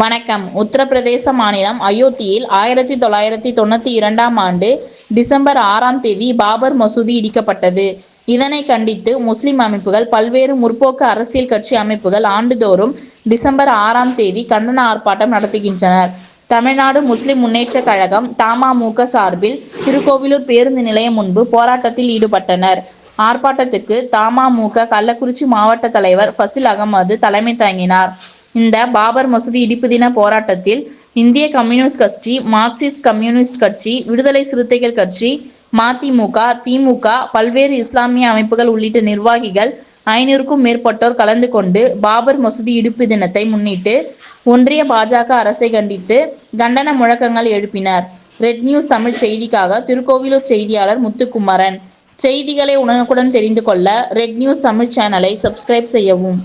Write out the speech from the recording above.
வணக்கம். உத்தரப்பிரதேச மாநிலம் அயோத்தியில் 1992ஆம் ஆண்டு டிசம்பர் 6ஆம் தேதி பாபர் மசூதி இடிக்கப்பட்டது. இதனை கண்டித்து முஸ்லிம் அமைப்புகள், பல்வேறு முற்போக்கு அரசியல் கட்சி அமைப்புகள் ஆண்டுதோறும் டிசம்பர் 6ஆம் தேதி கண்டன ஆர்ப்பாட்டம் நடத்துகின்றனர். தமிழ்நாடு முஸ்லிம் முன்னேற்றக் கழகம் தமாமுக சார்பில் திருக்கோவிலூர் பேருந்து நிலையம் முன்பு போராட்டத்தில் ஈடுபட்டனர். ஆர்ப்பாட்டத்துக்கு தமாமுக கள்ளக்குறிச்சி மாவட்ட தலைவர் ஃபசில் அகமது தலைமை தாங்கினார். இந்த பாபர் மசூதி இடிப்பு தின போராட்டத்தில் இந்திய கம்யூனிஸ்ட் கட்சி, மார்க்சிஸ்ட் கம்யூனிஸ்ட் கட்சி, விடுதலை சிறுத்தைகள் கட்சி, மதிமுக, திமுக, பல்வேறு இஸ்லாமிய அமைப்புகள் உள்ளிட்ட நிர்வாகிகள் 500க்கும் மேற்பட்டோர் கலந்து கொண்டு பாபர் மசூதி இடிப்பு தினத்தை முன்னிட்டு ஒன்றிய பாஜக அரசை கண்டித்து கண்டன முழக்கங்கள் எழுப்பினர். ரெட் நியூஸ் தமிழ் செய்திக்காக திருக்கோவிலூர் செய்தியாளர் முத்துக்குமரன். செய்திகளை உடனுக்குடன் தெரிந்து கொள்ள ரெட் நியூஸ் தமிழ் சேனலை சப்ஸ்கிரைப் செய்யவும்.